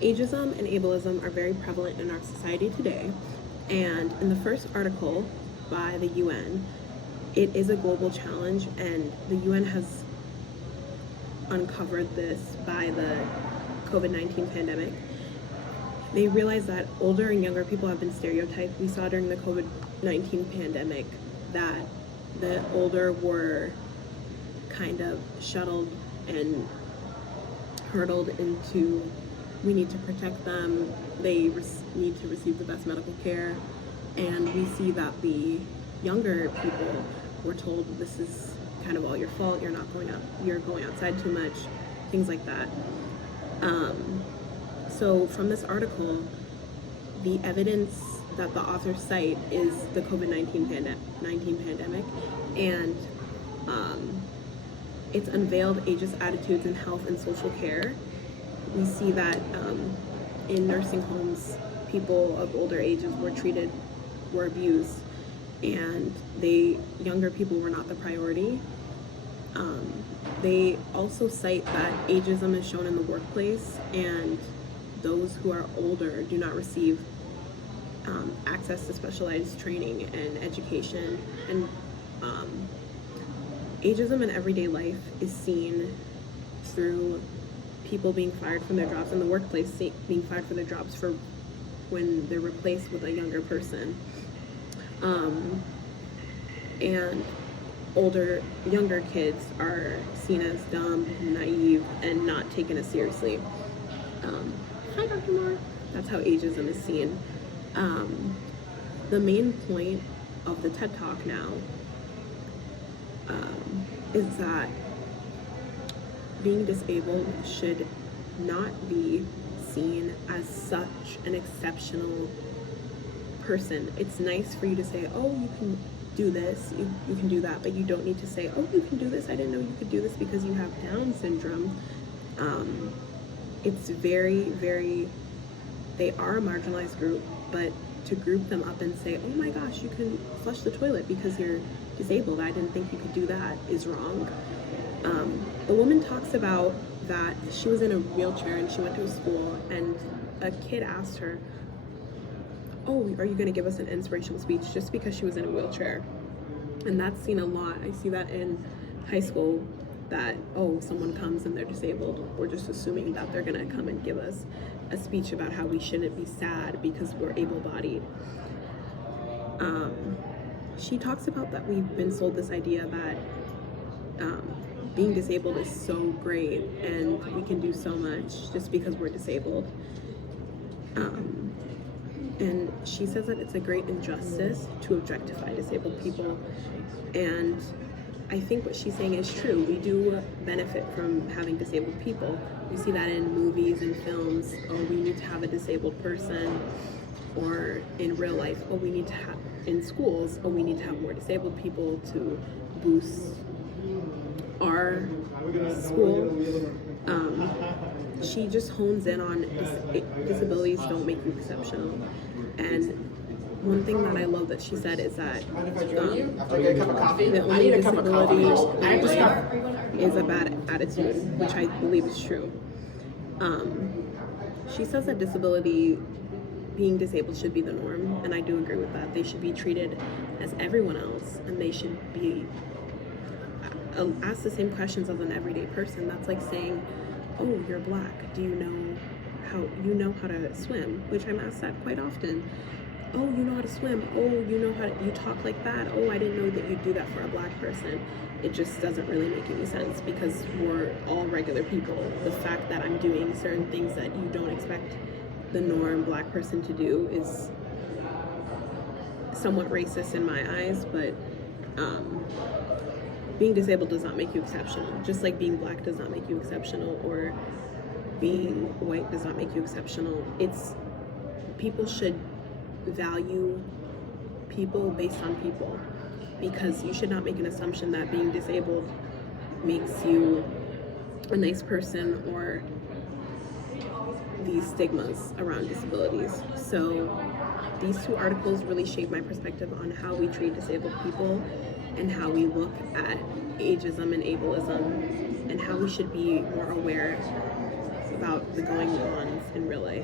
Ageism and ableism are very prevalent in our society today, and in the first article by the UN, it is a global challenge, and the UN has uncovered this by the COVID-19 pandemic. They realized that older and younger people have been stereotyped. We saw during the COVID-19 pandemic that the older were kind of shuttled and hurdled into, we need to protect them, they need to receive the best medical care, and we see that the younger people were told this is kind of all your fault, you're going outside too much, things like that. So from this article, the evidence that the authors cite is the COVID-19 pandemic, and it's unveiled ageist attitudes in health and social care. We see that in nursing homes, people of older ages were abused, and younger people were not the priority. They also cite that ageism is shown in the workplace, and those who are older do not receive access to specialized training and education. And ageism in everyday life is seen through people being fired from their jobs in the workplace, being fired from their jobs for when they're replaced with a younger person. And younger kids are seen as dumb, naive, and not taken as seriously. Hi, Dr. Moore. That's how ageism is seen. The main point of the TED Talk now is that being disabled should not be seen as such an exceptional person. It's nice for you to say, oh, you can do this, you can do that, but you don't need to say, oh, you can do this, I didn't know you could do this because you have Down syndrome. It's very, very, they are a marginalized group, but to group them up and say, oh my gosh, you can flush the toilet because you're disabled, I didn't think you could do that, is wrong. The woman talks about that she was in a wheelchair and she went to a school, and a kid asked her, oh, are you going to give us an inspirational speech, just because she was in a wheelchair. And that's seen a lot. I see that in high school, that, oh, someone comes and they're disabled, we're just assuming that they're going to come and give us a speech about how we shouldn't be sad because we're able-bodied. She talks about that we've been sold this idea that being disabled is so great and we can do so much just because we're disabled. And she says that it's a great injustice to objectify disabled people. And I think what she's saying is true. We do benefit from having disabled people. We see that in movies and films. Oh, we need to have a disabled person. Or in real life, oh, we need to have, in schools, oh, we need to have more disabled people to boost our school. She just hones in on disabilities don't make you exceptional. And one thing that I love that she said is that the only disability is a bad attitude, which I believe is true. She says that being disabled should be the norm, and I do agree with that. They should be treated as everyone else, and they should be asked the same questions as an everyday person. That's like saying, oh, you're black, do you know how to swim? Which I'm asked that quite often. Oh, you know how to swim. Oh, you talk like that. Oh, I didn't know that you'd do that for a black person. It just doesn't really make any sense because we're all regular people. The fact that I'm doing certain things that you don't expect the norm black person to do is somewhat racist in my eyes, but being disabled does not make you exceptional. Just like being black does not make you exceptional, or being white does not make you exceptional. People should value people based on people, because you should not make an assumption that being disabled makes you a nice person, or these stigmas around disabilities. So these two articles really shape my perspective on how we treat disabled people and how we look at ageism and ableism, and how we should be more aware about the going-ons in real life.